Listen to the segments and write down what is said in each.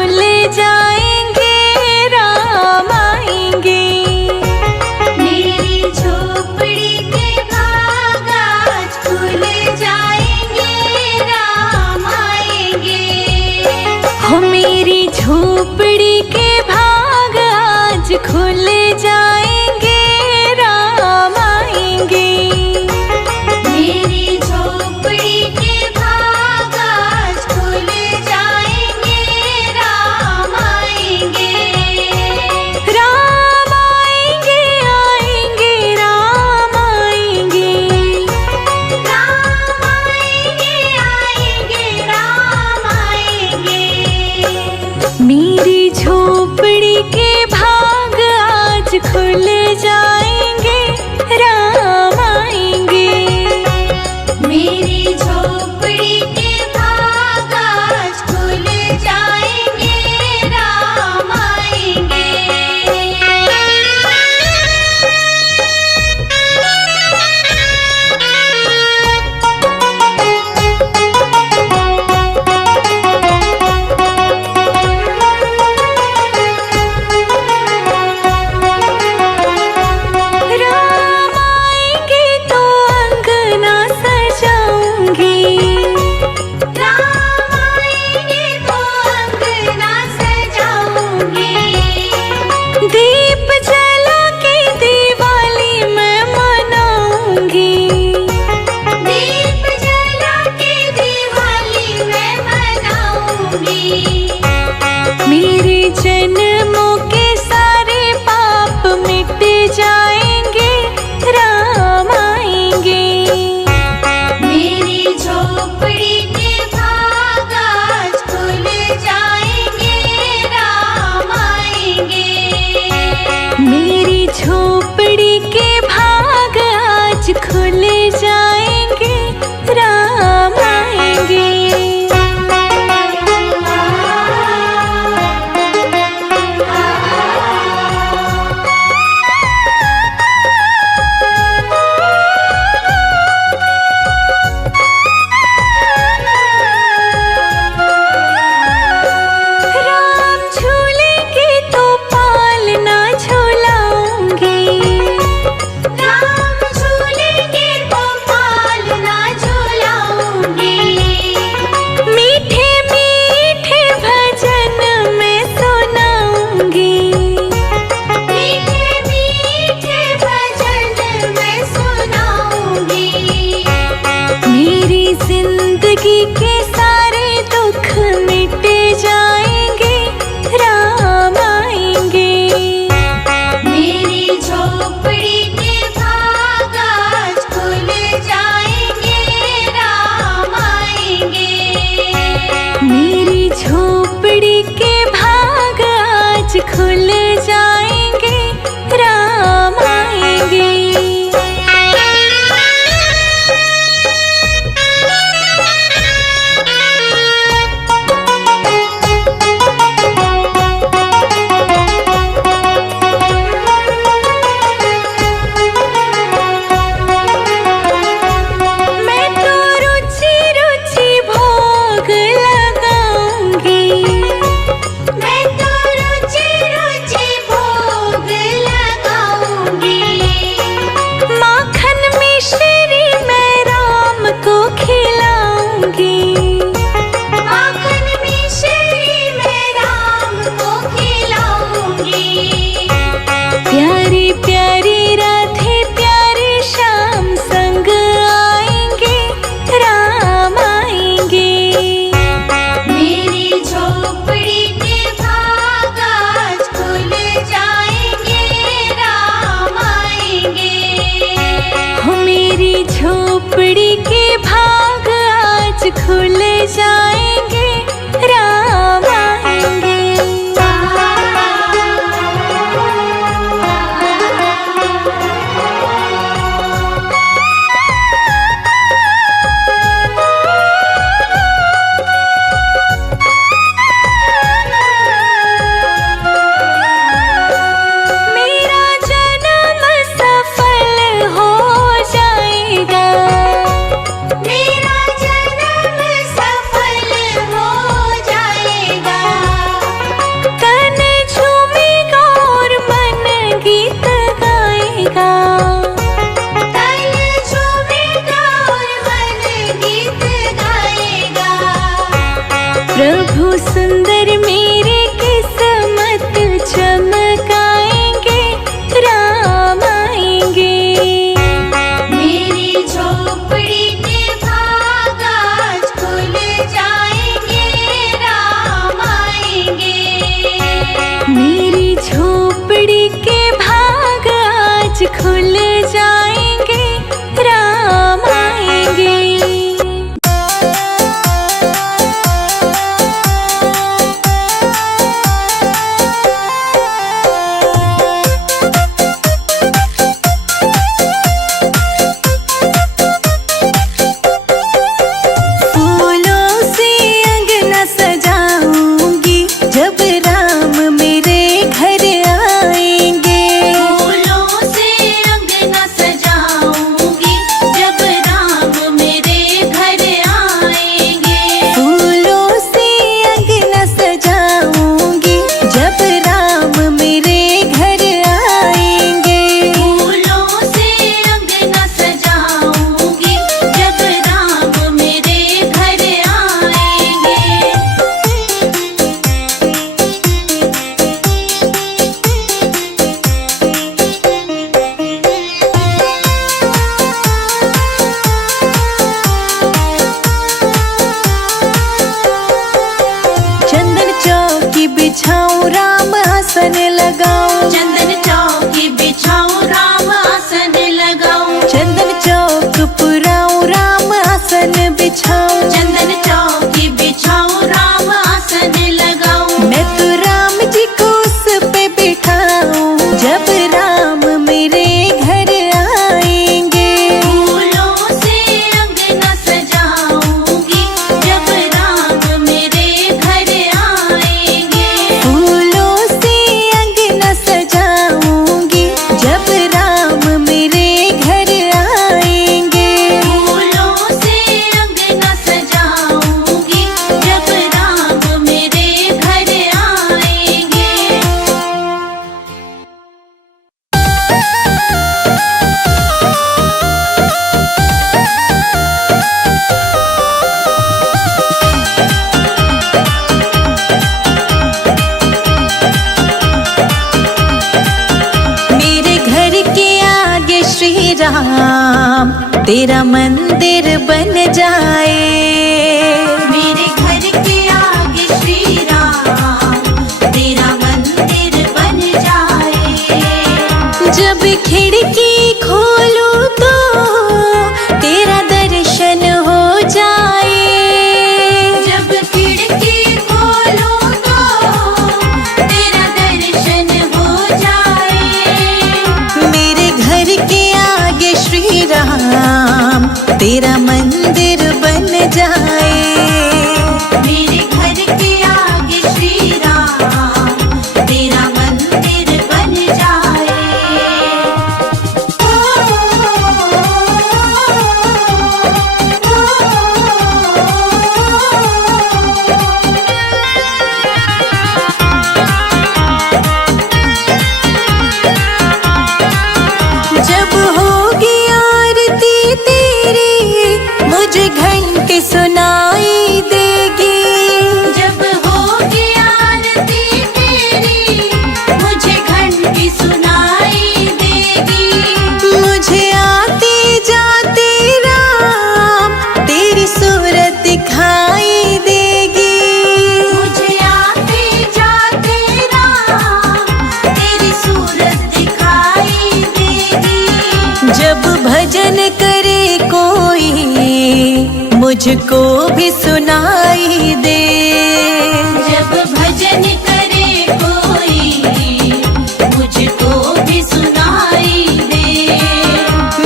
खुल जाएंगे, राम आएंगे। मेरी झोपड़ी के भाग आज खुल जाएंगे, राम आएंगे। हो मेरी झोपड़ी के भाग आज खुल जाएंगे, राम आएंगे। मेरी झोपड़ी के भाग आज खुल जाएंगे, राम आएंगे। राम आएंगे, आएंगे, राम आएंगे। राम आएंगे, आएंगे, राम आएंगे। मेरी झोपड़ी के भाग आज खुल जाएंगे, राम आएंगे। मेरी झोपड़ी के भाग आज खुल जाएंगे, राम आएंगे। राम आएंगे तो अंगना सजाऊंगी। राम आएंगे तो अंगना सजाऊंगी। दीप जला के दिवाली मैं मनाऊंगी। दीप जला के दिवाली मैं मनाऊंगी। मेरे जन्मों के सारे पाप मिट जाएंगे, राम आएंगे। मेरी झोपड़ी के भाग आज खुल जाएंगे, राम आएंगे। मेरी झोपड़ी के भाग आज खुल जाएंगे, राम आएंगे। राम तेरा मंदिर बन जाए। मेरे घर के आगे श्री राम तेरा मंदिर बन जाए। जब खिड़की खोलूं तो तेरा दर्शन हो जाए। जब खिड़की खोलूं तो तेरा दर्शन हो जाए। मेरे घर के आगे श्री राम तेरा मंदिर बन जाए। मेरे घर के आगे श्री राम तेरा मंदिर बन जाए। जब होगी आरती तेरी मुझे घंटी सुनाई देगी। जब होगी आरती तेरी मुझे घंटी सुनाई देगी। मुझे आते जाते राम तेरी सूरत दिखाई देगी। मुझे आते जाते राम तेरी सूरत दिखाई देगी। जब भजन करे कोई मुझको भी सुनाई दे। जब भजन करे कोई मुझको भी सुनाई दे।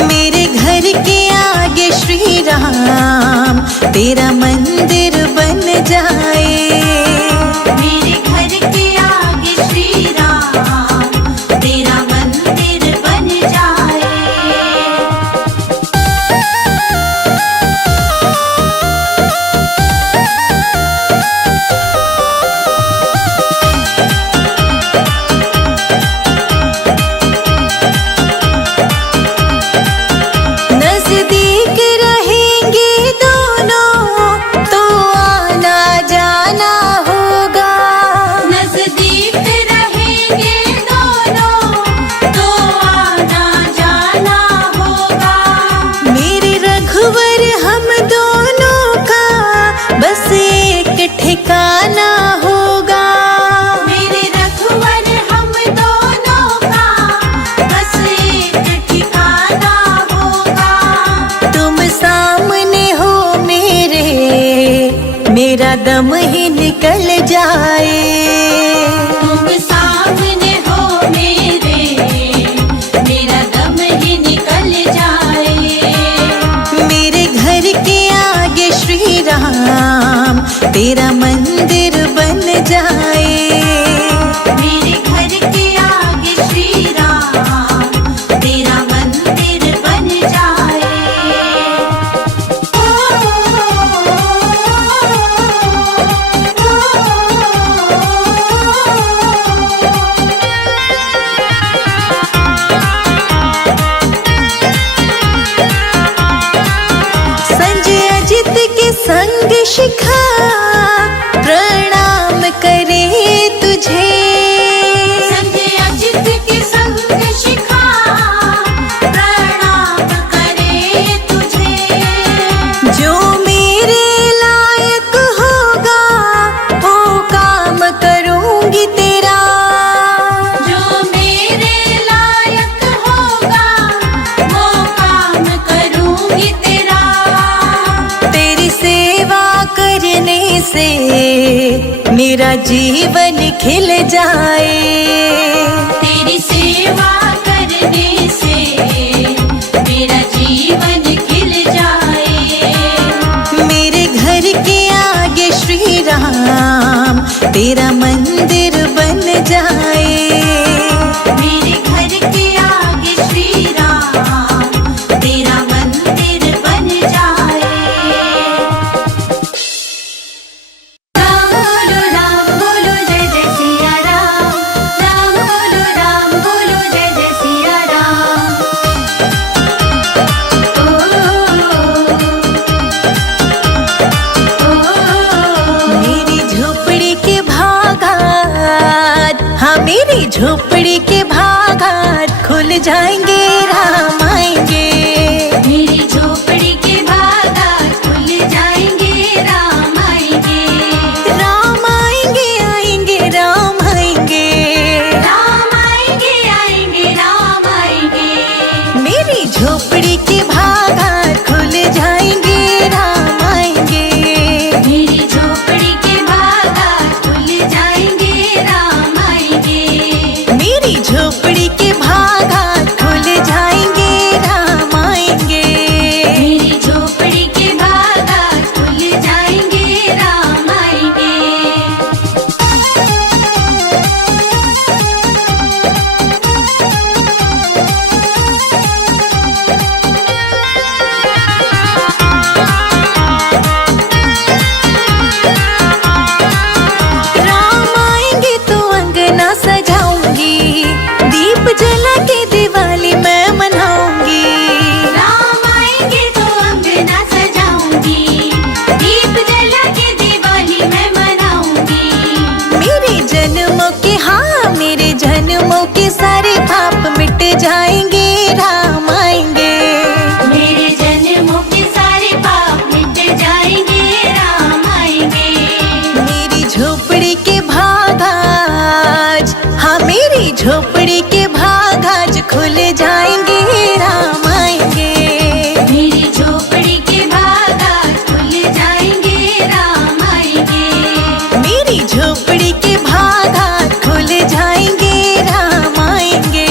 मेरे घर के आगे श्री राम तेरा मंदिर बन जाए। मेरे घर के आगे श्री राम तेरा मंदिर बन जाए। नजदीक रहेंगे दोनों तो आना जाना होगा। नजदीक रहेंगे दोनों तो आना जाना होगा। मेरे रघुवर हम दोनों का बस एक ठिकाना होगा। मेरे रघुवर हम दोनों का बस एक ठिकाना होगा। तुम सामने हो मेरा दम ही निकल जाए। तुम सामने हो मेरा दम ही निकल जाए। मेरे घर के आगे श्री राम तेरा मंदिर बन जाए। मेरे घर के आगे श्री राम तेरा मंदिर बन जाए। संजय अजित के संग शिखा प्रणाम करे तुझे। संजय अजित के संग शिखा प्रणाम करे तुझे। जो मेरे लायक होगा वो काम करूंगी तेरा। जो मेरे लायक होगा वो काम करूंगी तेरा। तेरी सेवा करने से मेरा जीवन खिल जाए। तेरी सेवा करने से मेरा जीवन खिल जाए। मेरे घर के आगे श्री राम तेरा मंदिर बन जाए। मेरे घर के आगे श्री राम तेरा मंदिर बन जाए। राम बोलो जय जय सिया राम। राम बोलो जय जय सिया राम। मेरी झोपड़ी के भागात, हाँ मेरी झोपड़ी के भागात खुल जाएंगे, राम आएंगे। के सारे पाप मिट जाएंगे, राम आएंगे। मेरे जन्मों के सारे पाप मिट जाएंगे, राम आएंगे। मेरी झोपड़ी के भाग आज, हाँ मेरी झोपड़ी के भाग आज खुल जाएंगे, राम आएंगे। मेरी झोपड़ी के भाग आज खुल जाएंगे, राम आएंगे। मेरी झोपड़ी के भाग आज खुल जाएंगे, राम आएंगे।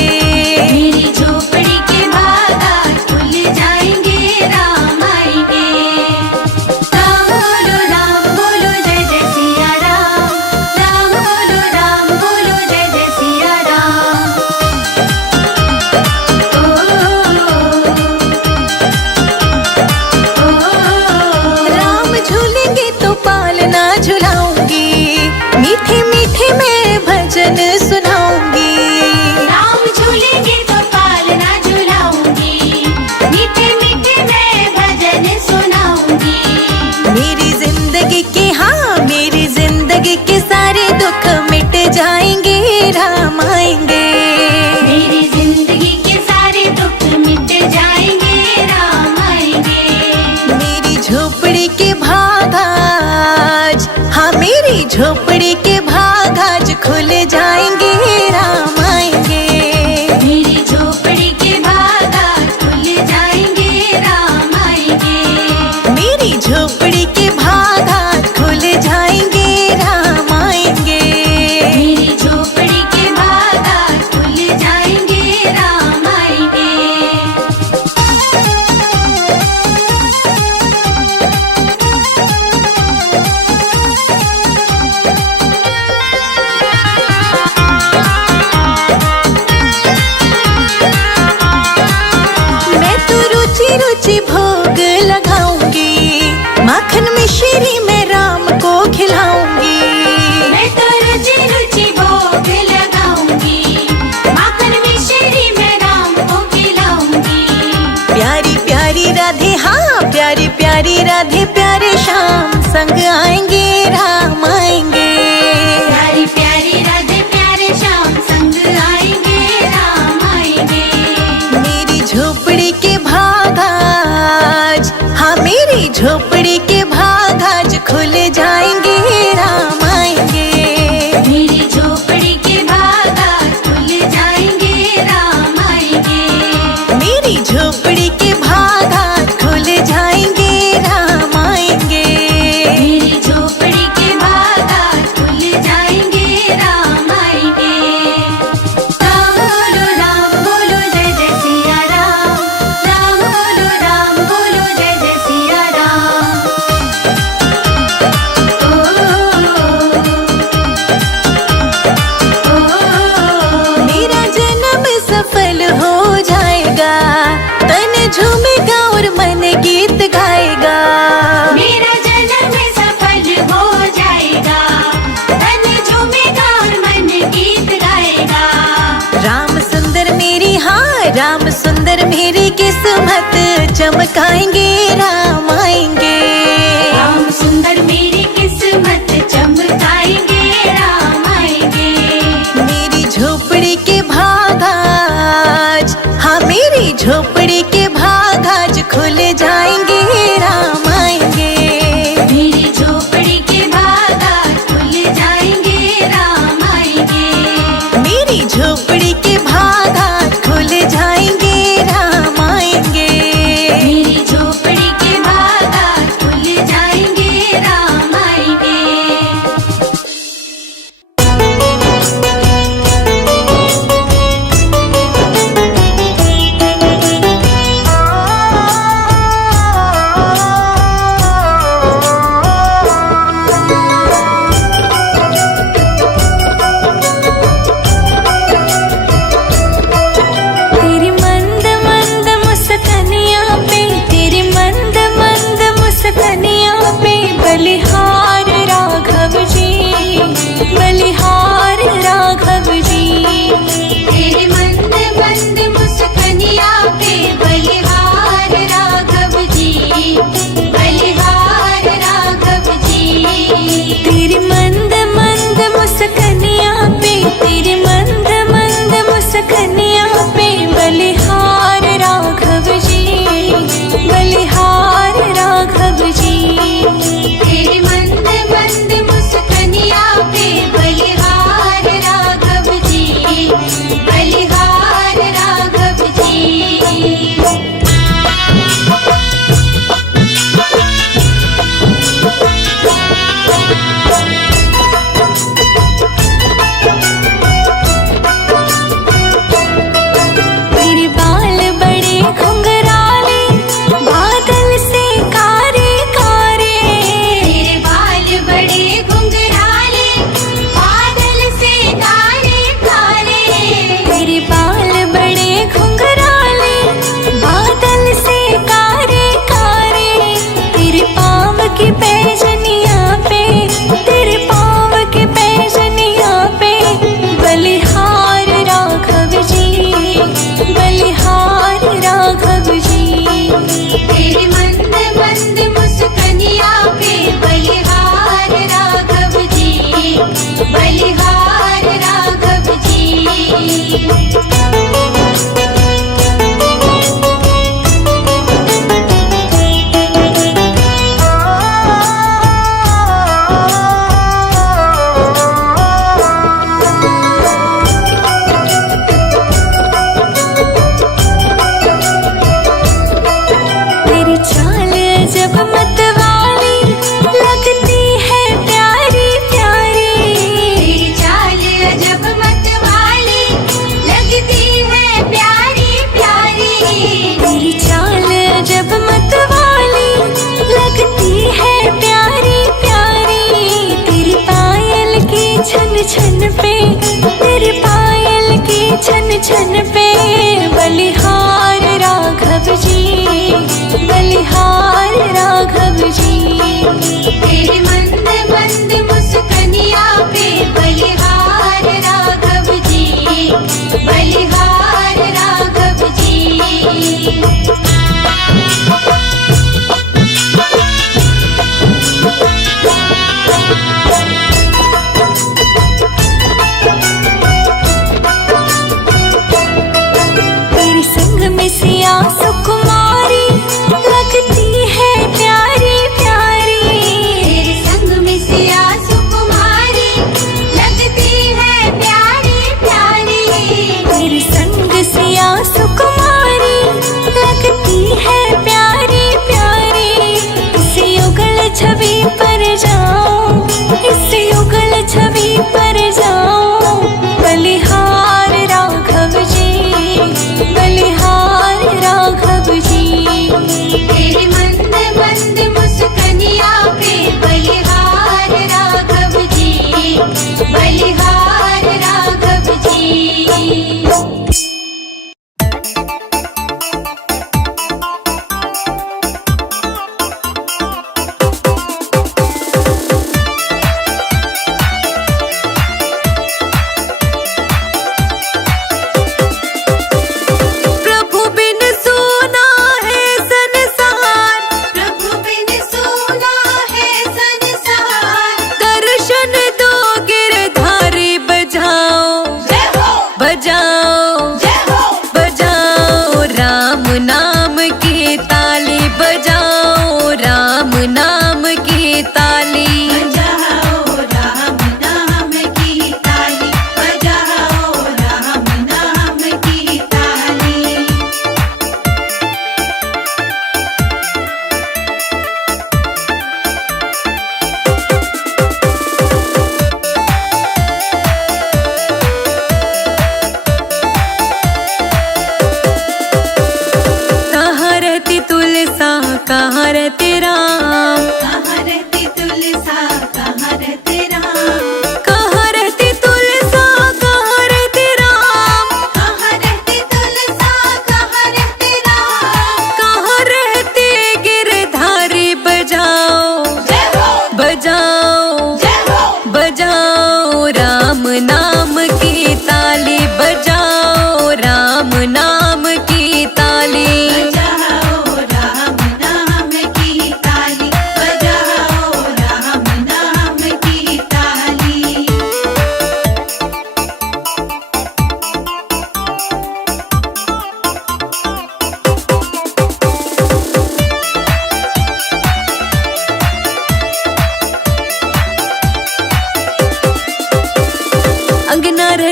मेरी झोपड़ी के भाग आज खुल जाएंगे, राम आएंगे। राम बोलो जय जय सिया राम। राम बोलो जय जय सिया राम। राम झूलेंगे तो पालना झुलाऊंगी, मीठे मीठे मैं भजन सुनाऊंगी। राम झूलेंगे तो पालना झुलाऊंगी, मीठे मीठे मैं भजन सुनाऊंगी। मेरी जिंदगी के, हाँ मेरी जिंदगी के सारे दुख मिट जाएंगे, राम आएंगे। मेरी जिंदगी के सारे दुख मिट जाएंगे, राम आएंगे। मेरी झोपड़ी के भाग आज, हाँ मेरी झोपड़ी के भाग आज खुल जाएंगे, राम आएंगे। मेरी झोपड़ी के भाग आज खुल जाएंगे, राम आएंगे। मेरी झोपड़ी के भाग आज खुल जाएंगे, राम आएंगे। मेरी झोपड़ी के भाग आज खुल जाएंगे, राम आएंगे। मैं तो रुचि रुचि भोग लगाऊंगी, माखन मिश्री में राम को खिलाऊंगी। मैं तो रुचि रुचि भोग लगाऊंगी, माखन मिश्री में राम को खिलाऊंगी। प्यारी प्यारी राधे, हाँ प्यारी प्यारी राधे प्यारे श्याम संग आएंगे, राम आएंगे। प्यारी प्यारी राधे प्यारे श्याम संग आएंगे, राम आएंगे। मेरी झोपड़ी के भाग आज, हाँ मेरी झोपड़ी के भाग आज खुल जाएंगे, राम आएंगे। मेरी झोपड़ी के भाग आज खुल जाएंगे, राम आएंगे। मेरी झोपड़ी के भाग आज खुल जाएंगे, राम आएंगे। मेरी झोपड़ी के भाग आज खुल जाएंगे, राम आएंगे। राम बोलो जय जय सिया राम। राम बोलो जय जय सिया राम। मेरा जन्म सफल हो जाएगा, तन झूमेगा और मन गीत गाएगा। मेरा जन्म सफल हो जाएगा, तन झूमेगा और मन गीत गाएगा। राम सुंदर मेरी, हाँ राम सुंदर मेरी किस्मत चमकाएंगे, राम आएंगे। राम सुंदर मेरी किस्मत चमकाएंगे, राम आएंगे। मेरी झोपड़ी के भाग आज, हाँ मेरी झोपड़ी के भाग आज खुल जाएंगे, राम आएंगे। मेरी झोपड़ी के भाग आज खुल जाएंगे, राम आएंगे। मेरी झोपड़ी के भाग आज खुल जाएंगे, राम आएंगे। मेरी झोपड़ी के भाग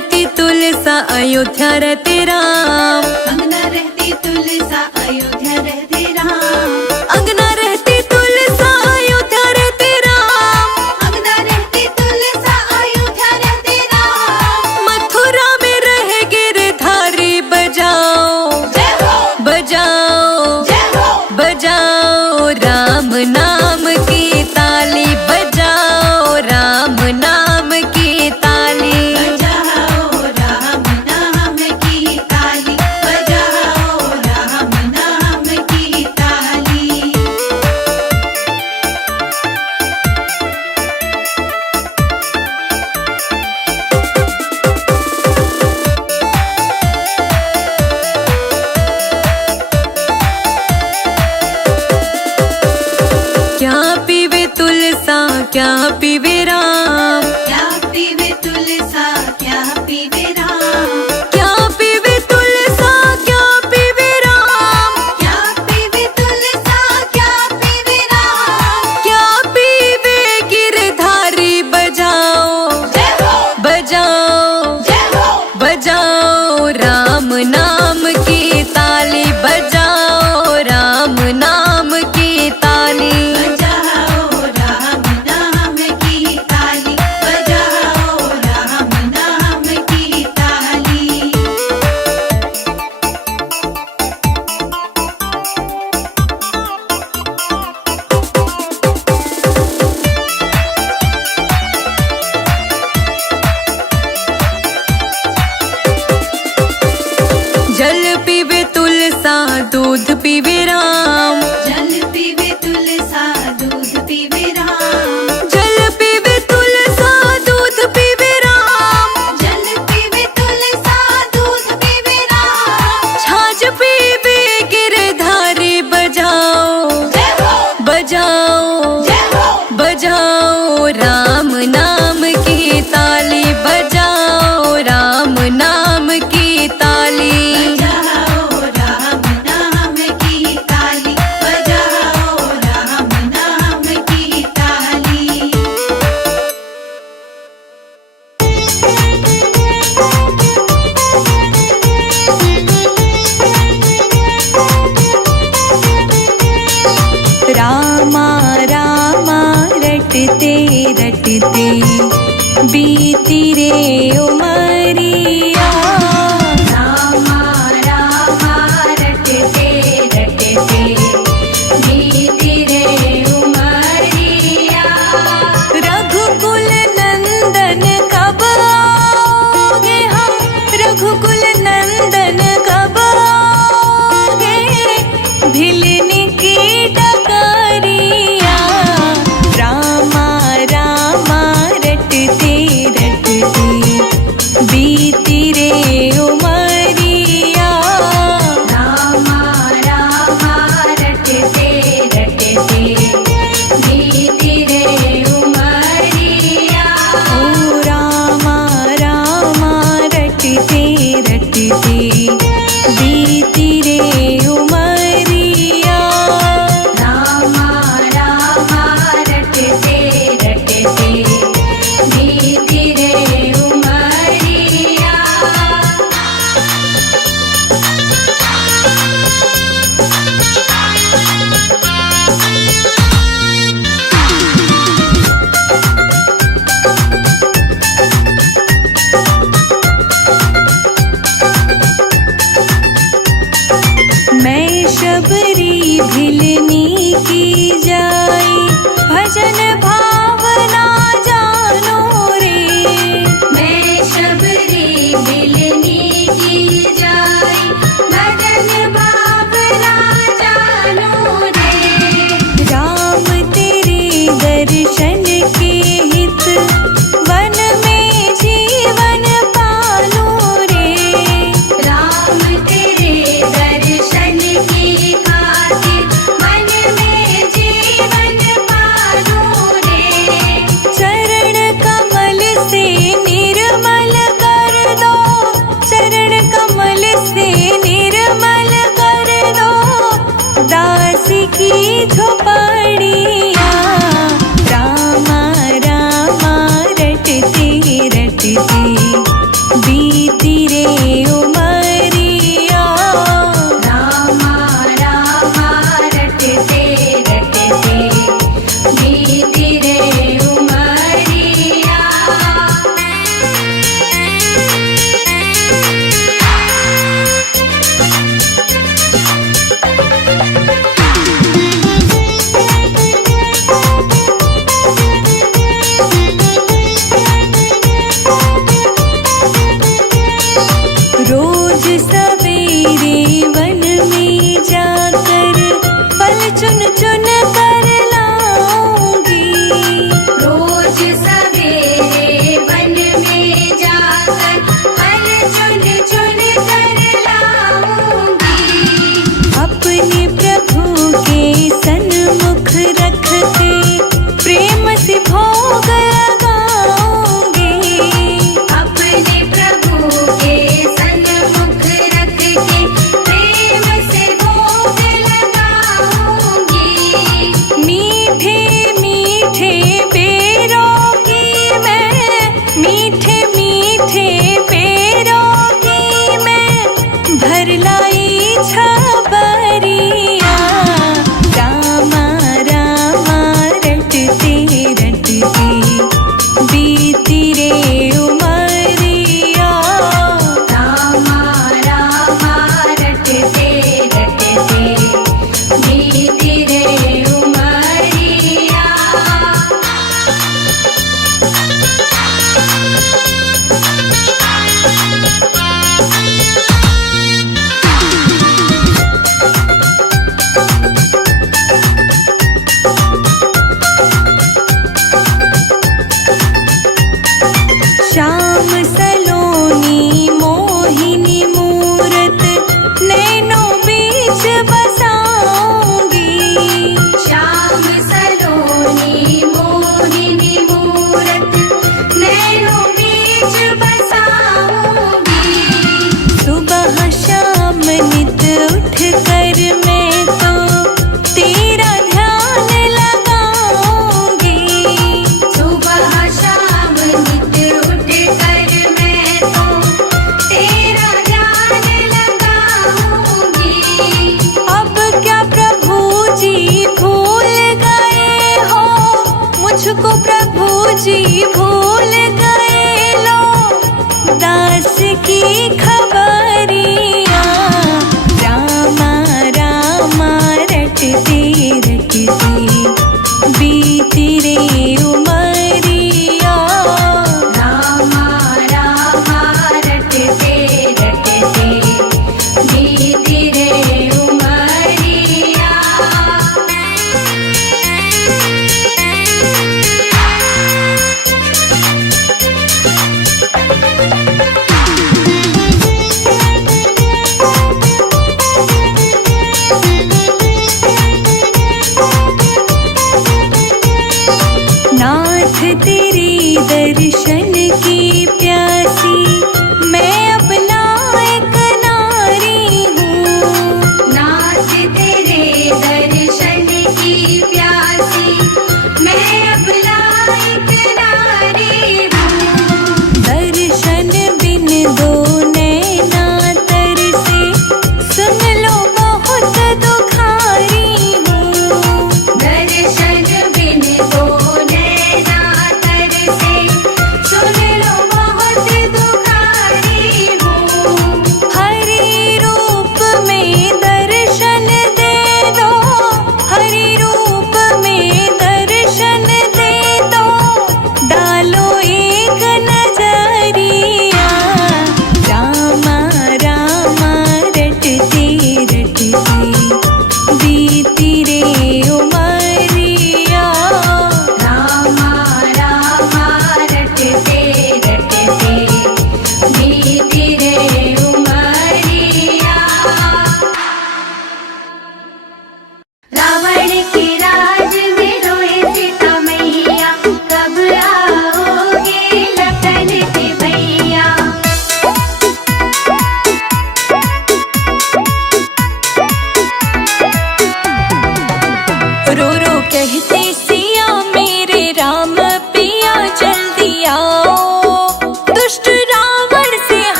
रहती तुलसा अयोध्या रहते राम। अंगना रहती तुलसा अयोध्या रहते राम। अंगना रहती तुलसा अयोध्या रहते राम। अंगना रहती तुलसा अयोध्या रहते राम। मथुरा में रहे गिरधारी बजाओ जय हो बजाओ जय हो बजाओ राम नाम की ताली बजाओ राम नाम की ताली। बजाओ राम नाम की ताली बजाओ राम नाम की ताली। क्या पीवे तुलसा क्या पीवे राम। क्या पीवे तुलसा क्या पीवे राम। क्या पीवे तुलसा क्या पीवे राम। क्या पीवे तुलसा क्या पीवे राम। क्या पीवे गिरधारी बजाओ जय हो बजाओ जय हो बजाओ राम नाम की ताली बजाओ राम नाम की ताली। बजाओ राम नाम की ताली बजाओ राम नाम की ताली। जल पीवे तुलसा दूध पीवे राम। जल पीवे तुलसा दूध पीवे राम। जल पीवे तुलसा दूध पीवे राम। जल पीवे तुलसा दूध पीवे राम। छाछ पीवे गिरधारी बजाओ जय हो बजाओ जय हो बजाओ राम नाम की ताली बजाओ राम नाम की ताली। बजाओ राम नाम की ताली बजाओ राम नाम की ताली। रामा रामा रटते रटते बीती रे उमरिया। रामा रामा रटते रटते बीती रे उमरिया। रघुकुल नंदन कब आओगे हम रघुकुल नंदन कब आओगे भिलनी की डकरिया। रामा रामा रटते रटते बीती रे उमरिया। रामा रामा रटते रटते बीती रे उमरिया। ओ रामा रामा रटते रटते बीती रे उमरिया। रामा रामा रटते रटते बीती रे उमरिया। मैं शबरी भिलनी की जाई भजन भावना जानो रे। मैं शबरी बिलनी की जाई भजन भावना जानो रे। राम तेरे दर्शन के हित वन में जीवन पालो रे। राम तेरे दर्शन की खातिर मन में जीवन पालो रे। चरण कमल से निर्मल कर दो हर चुन चुन कर लाऊंगी। अपने प्रभु के सन्मुख रख के प्रेम से भोग लगाऊंगी। अपने प्रभु के सन्मुख रख के प्रेम से भोग लगाऊंगी। मीठे मीठे बेरों की मैं, मीठे मीठे बेरों की मैं भर लाई छबरिया। रामा रामा रटते रटते बीती रे उमरिया। रामा रामा रटते रटते बीती रे उमरिया। श्याम सलोनी मोहिनी मूरत नैनों बीच बसाऊंगी। श्याम सलोनी मोहिनी मूरत नैनों बीच बसाऊंगी। सुबह शाम नित उठ कर मैं तो तेरा ध्यान लगाऊंगी। सुबह शाम नित उठ कर मैं तो तेरा ध्यान लगाऊंगी। अब क्या प्रभु जी भूल गए हो मुझको, प्रभु जी भूल गए लो दास की खबरिया। रामा रामा रटते रटते बीती रे उमरिया। रामा रामा रटते रटते बीती रे उमरिया।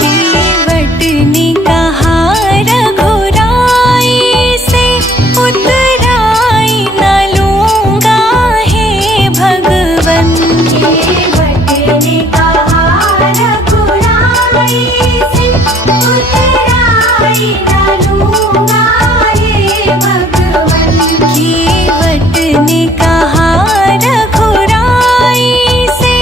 केवटने कहा रघुराई से उतराई न लूंगा हे भगवन। केवटने कहा रघुराई से उतराई न लूंगा हे भगवन। केवटने कहा रघुराई से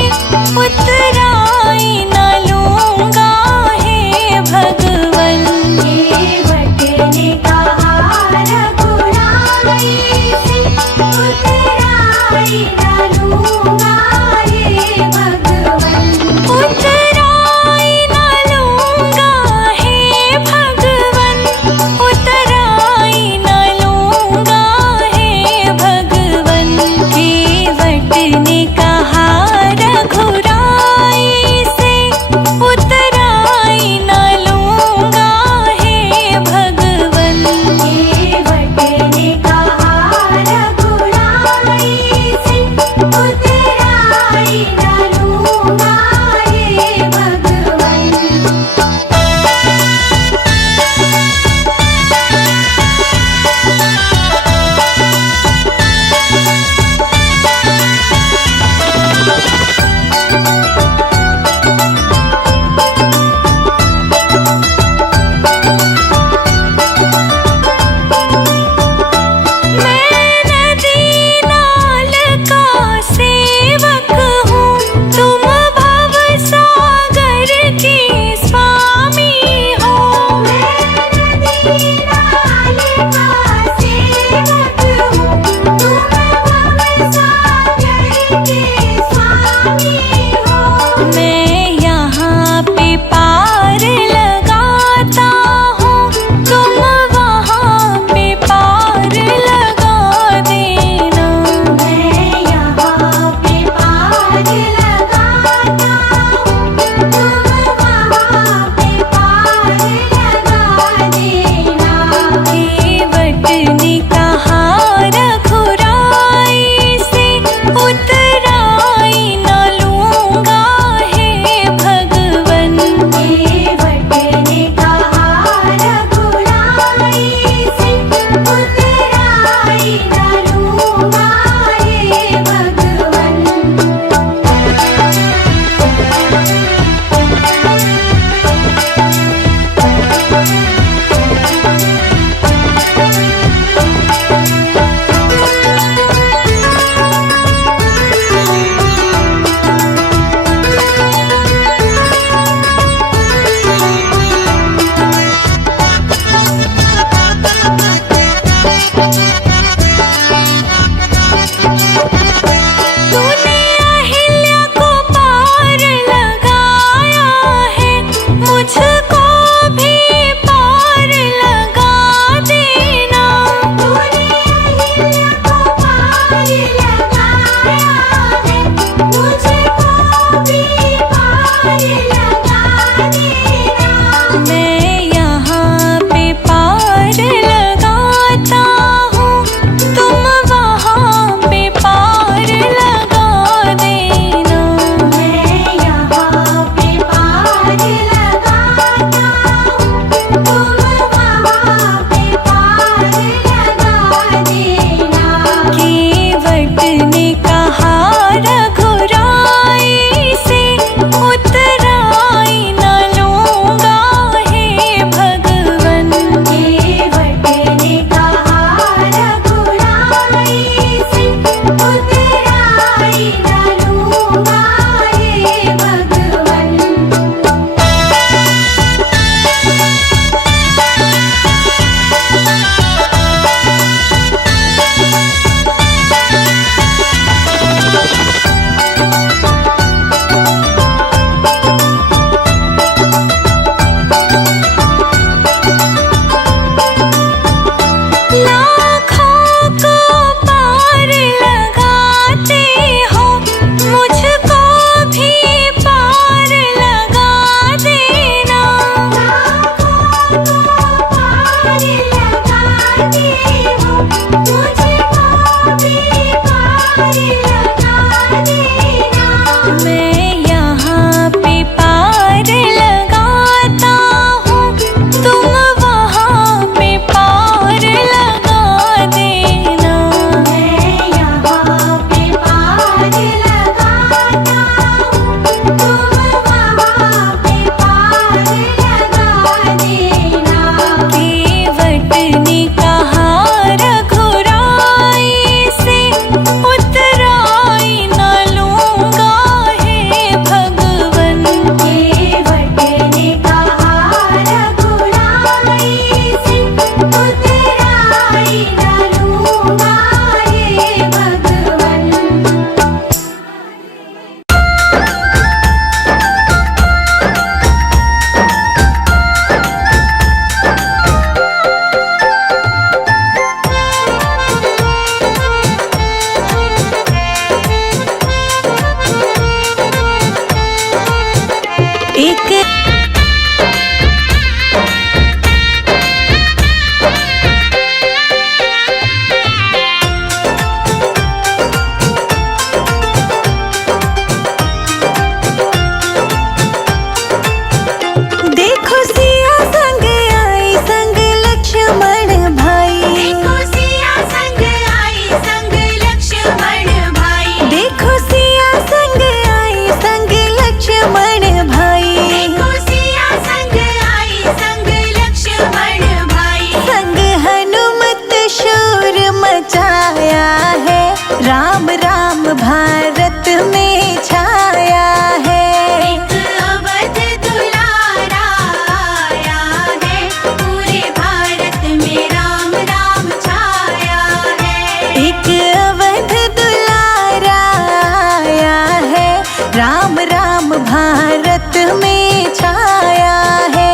राम राम भारत में छाया है।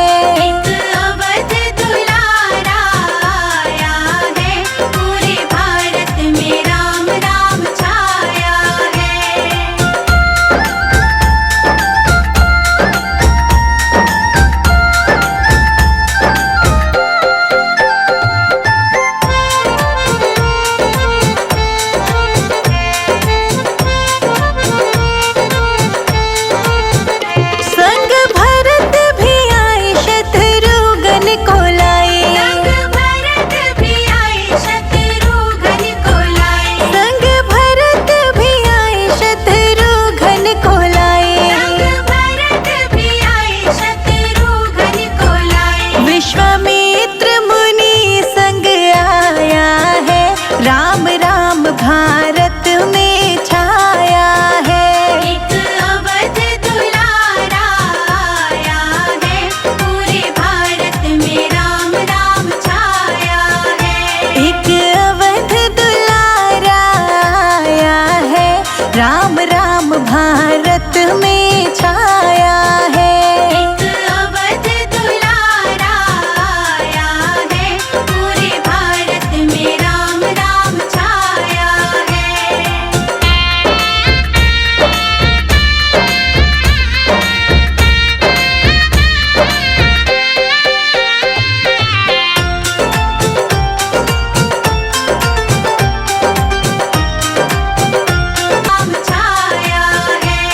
एक अवध दुलारा आया है, पूरे भारत में राम राम छाया है। संग भरत भी आए शत्रुघ्न को लाए। संग भरत भी आए शत्रुघ्न को लाए। संग भरत भी आए शत्रुघ्न को लाए। संग भरत भी आए शत्रुघ्न को लाए। विश्वामित्र मुनि संग आया है, राम राम भारत में छाया है। एक अवध दुलारा आया है, पूरे भारत में राम राम छाया है। एक अवध दुलारा आया है, राम राम भारत में छाया है। एक अवध दुलारा आया है, पूरे भारत में राम राम छाया है। राम छाया है।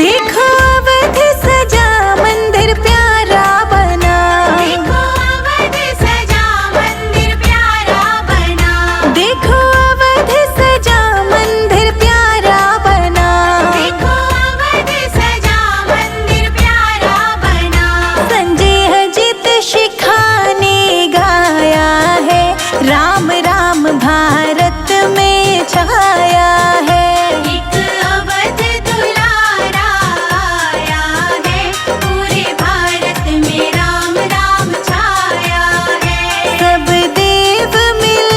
देखो अवध सजा मंदिर प्यारा बना। देखो अवध सजा मंदिर प्यारा बना। देखो अवध सजा मंदिर प्यारा बना। देखो अवध सजा मंदिर प्यारा बना। संजय अजित शिखा ने गाया है, राम राम भारत में छाया है। एक अवध दुलारा आया है, पूरे भारत में राम राम छाया है। सब देव मिल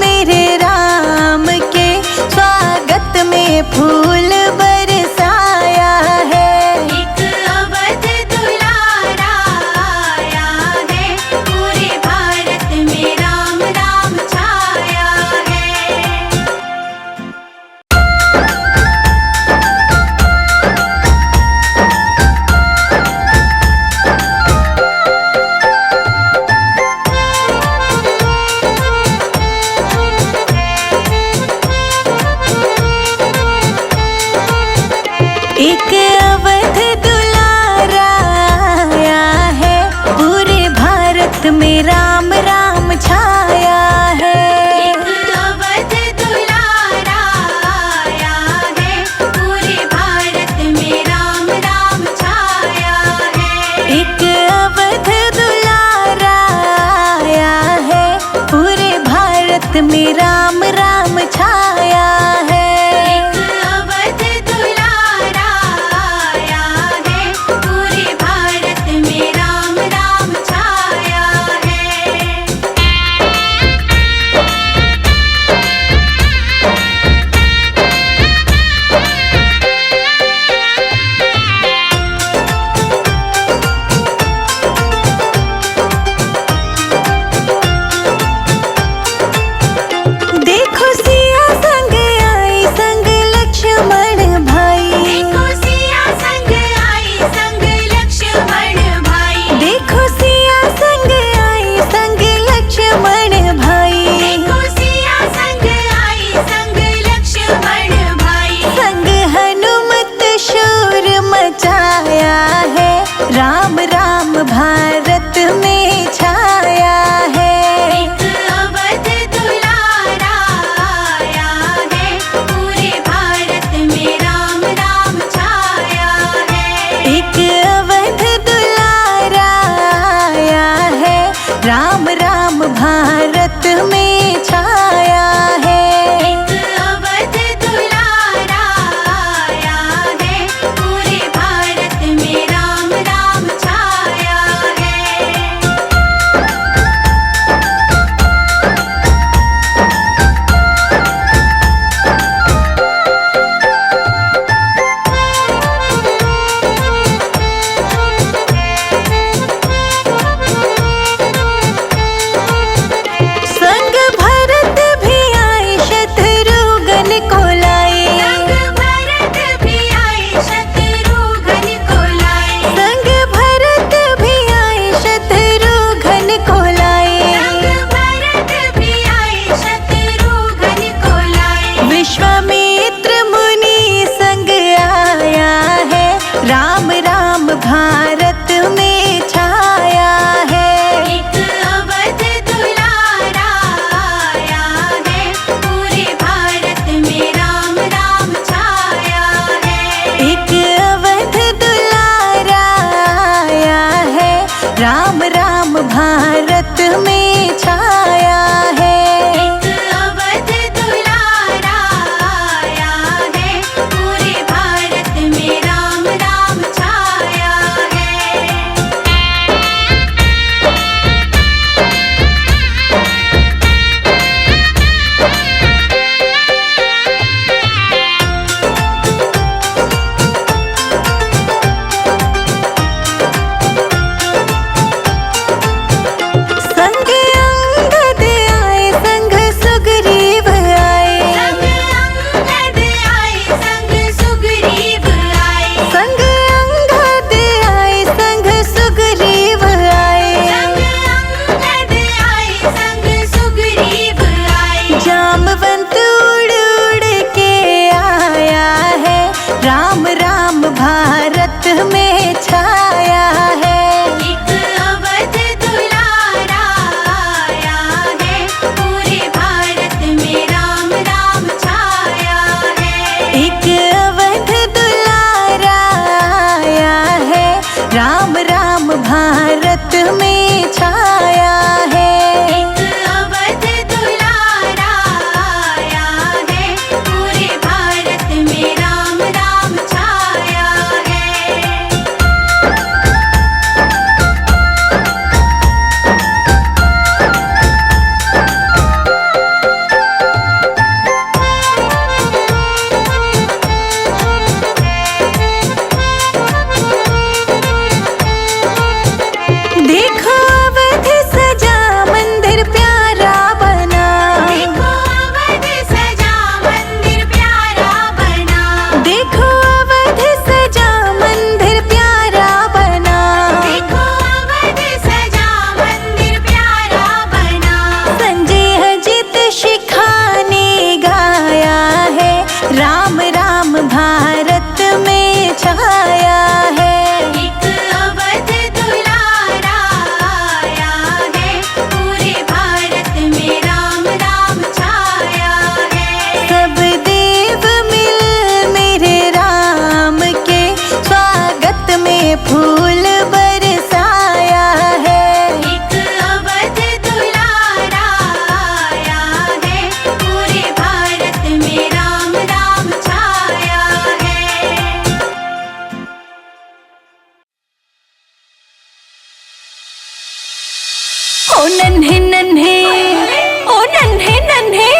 मेरे राम के स्वागत में फूल बरसाया है। एक अवध दुलारा आया है, पूरे भारत में राम राम छाया है। एक अवध दुलारा आया है, पूरे भारत में राम राम छाया है। एक अवध दुलारा आया है, पूरे भारत में राम राम छाया है। एक अवध दुलारा आया है, पूरे भारत में राम राम छाया है। एक अवध दुलारा एक अवध दुलारा आया है, राम राम भारत में छाया है। एक अवध दुलारा आया है, पूरे भारत में राम राम छाया है। देखो अवध सजा मंदिर प्यारा बना, देखो अवध सजा मंदिर प्यारा बना, देखो अवध सजा मंदिर प्यारा बना। देखो अवध सजा मंदिर प्यारा बना। संजय अजित शिखा ने गाया है, राम राम भारत में छाया है। एक अवध दुलारा आया है, पूरे भारत में राम राम छाया है। सब देव मिल मेरे राम के स्वागत में फूल बरसाया है। एक अवध दुलारा आया है, पूरे भारत में राम राम छाया है। ओ नन्हे नन्हे, ओ नन्हे नन्हे,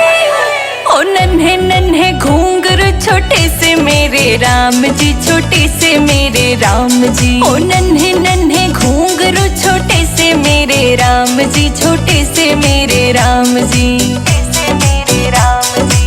ओ नन्हे नन्हे घूंघरू छोटे से मेरे राम जी, छोटे से मेरे राम जी। ओ नन्हे नन्हे घूंघरू छोटे से मेरे राम जी, छोटे से मेरे राम जी, से मेरे राम जी।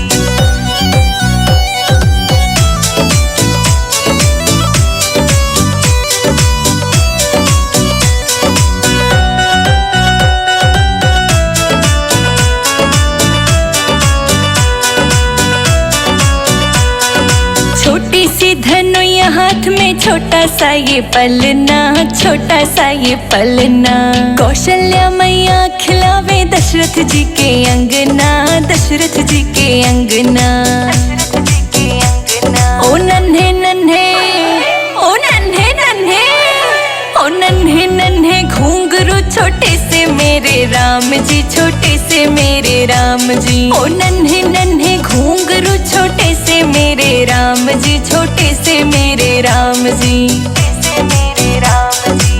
छोटी सी धनुया हाथ में छोटा सा ये पलना, छोटा सा ये पलना। कौशल्या मैया खिलावे दशरथ जी के अंगना, दशरथ जी के अंगना। ओ नन्हे नन्हे, ओ नन्हे नन्हे, ओ नन्हे नन्हे घूंघरू छोटे से मेरे राम जी, छोटे से मेरे राम जी। ओ नन्हे नन्हे घूंघरू छोटे से मेरे राम जी, छोटे से मेरे राम जी, से मेरे राम जी।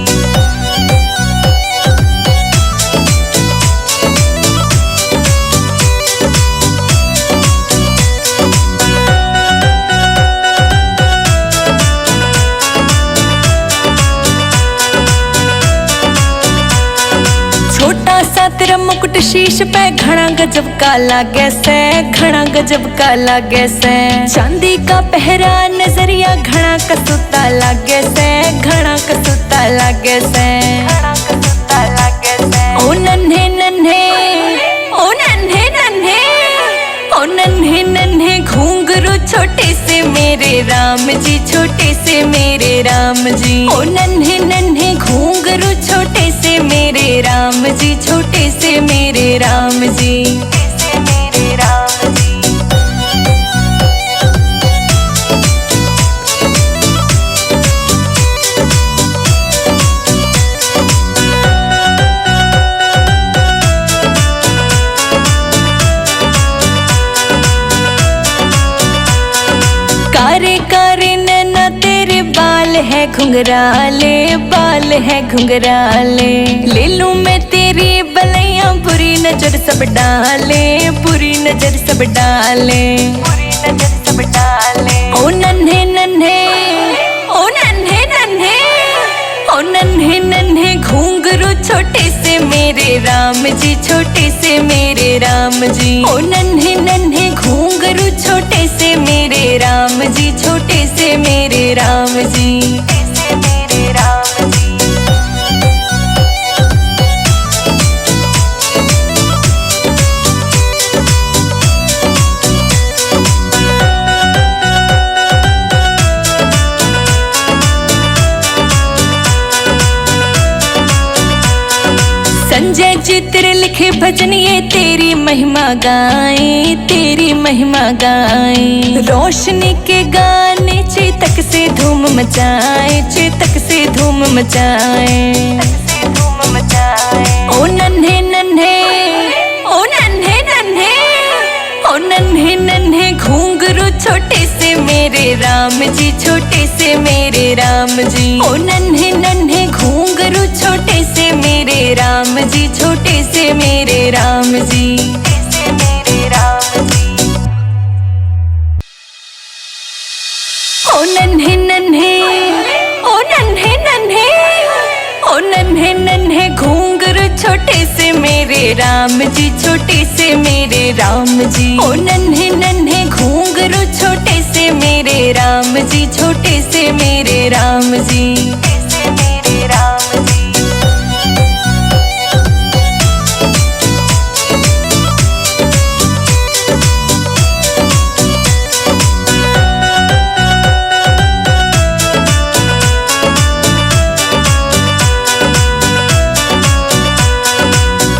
छोटा सा तेरा मुकुट शीश पे घना गजब का लागे से, घना गजब का लागे से। चांदी का पहरा नजरिया घना कसूता लागे से, घना कसूता लागे से, घना कसूता लागे से। ओ नन्हे नन्हे, ओ नन्हे नन्हे, ओ नन्हे नन्हे घूंघरू छोटे से मेरे राम जी, छोटे से मेरे राम जी। ओ नन्हे नन्हे घूंघरू छोटे से मेरे राम जी, छोटे से मेरे राम जी, से मेरे राम जी। कारे कारे नैना तेरे बाल है घुंघराले, बाल है घुंघराले। ले लूं मैं तेरी बलैया बुरी नजर सब डाले, बुरी नजर सब डाले, बुरी नजर सब डाले। ओ नन्हे नन्हे, ओ नन्हे नन्हे, ओ नन्हे नन्हे घूंघरू छोटे से मेरे राम जी, छोटे से मेरे राम जी। ओ नन्हे नन्हे घूंघरू छोटे से मेरे राम जी, छोटे से मेरे राम जी, से मेरे राम जी। संजय जी तेरे लिखे भजन ये तेरी महिमा गाए, तेरी महिमा गाए। रोशनी के गाने चेतक से धूम मचाए, चेतक से धूम मचाए। ओ नन्हे नन्हे, ओ नन्हे नन्हे, ओ नन्हे नन्हे घुंघरू छोटे से मेरे राम जी, छोटे से मेरे राम जी। ओ नन्हे नन्हे घुंघरू छोटे से मेरे राम जी, छोटे से मेरे राम जी। ओ नन्हे नन्हे, ओ नन्हे नन्हे, ओ नन्हे नन्हे घुंघरू छोटे से मेरे राम जी, छोटे से मेरे राम जी। ओ नन्हे नन्हे घुंघरू छोटे से मेरे राम जी, छोटे से मेरे राम जी।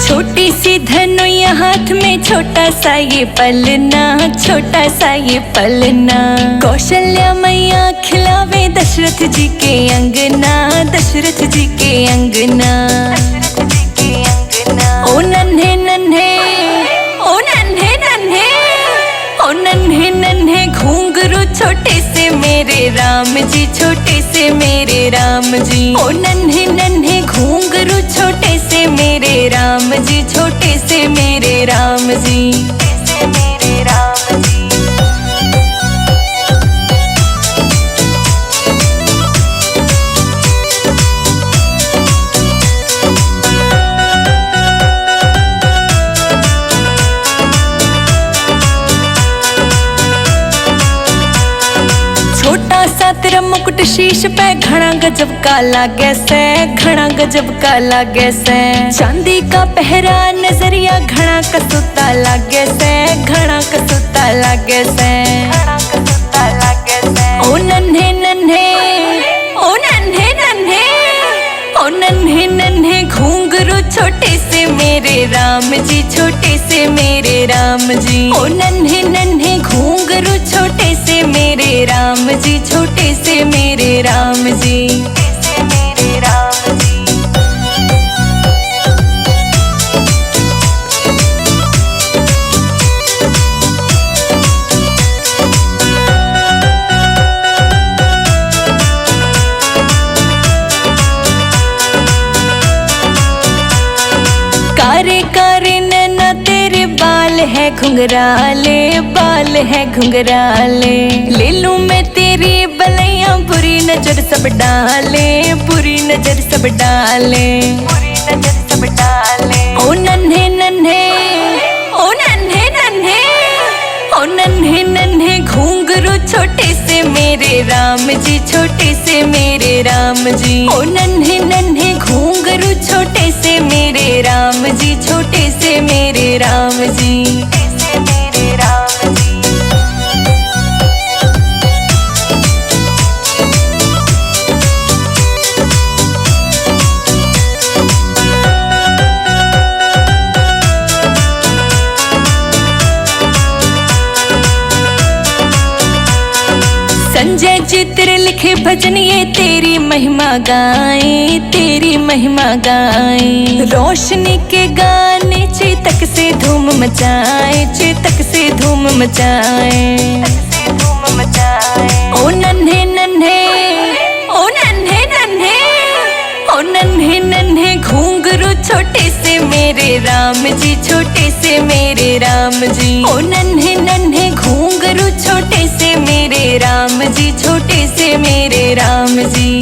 छोटी सी धनुया हाथ में छोटा सा ये पलना, छोटा सा ये पलना। कौशल्या मैया खिलावे दशरथ जी के अंगना, दशरथ जी के अंगना। ओ नन्हे नन्हे, ओ नन्हे नन्हे, ओ नन्हे नन्हे घुंघरू छोटे से मेरे राम जी, छोटे से मेरे राम जी। ओ नन्हे नन्हे घुंघरू छोटे से मेरे राम जी, छोटे से मेरे राम जी। छोटा सा तेरा मुकुट शीश पे घना गजब का लागे से, घना गजब का लागे से। चांदी का पहरा नजरिया घना कसूता लागे से, घना कसूता लागे से। ओ नन्हे नन्हे, ओ नन्हे नन्हे, ओ नन्हे नन्हे घुंघरू छोटे से मेरे राम जी, छोटे से मेरे राम जी। ओ नन्हे नन्हे घुंघरू छोटे से मेरे राम जी, छोटे से मेरे राम जी। कारे कारे नैना तेरे बाल है घुंघराले, बाल है घुंघराले। ले लूं मैं तेरी बलैया बुरी नजर सब डाले, बुरी नजर सब डाले। ओ नन्हे नन्हे, ओ नन्हे नन्हे, ओ नन्हे नन्हे घुंघरू छोटे से मेरे राम जी, छोटे से मेरे राम जी। ओ नन्हे नन्हे घुंघरू छोटे से मेरे राम जी, छोटे से मेरे राम जी। संजय जी तेरे लिखे भजन ये तेरी महिमा गाए, तेरी महिमा गाए। रोशनी के गाने चेतक से धूम मचाए, चेतक से धूम मचाए। ओ नन्हे नन्हे, ओ नन्हे नन्हे, ओ नन्हे नन्हे घुंघरू छोटे से मेरे राम जी, छोटे से मेरे राम जी। ओ नन्हे नन्हे घुंघरू छोटे से मेरे राम जी, छोटे से मेरे राम जी।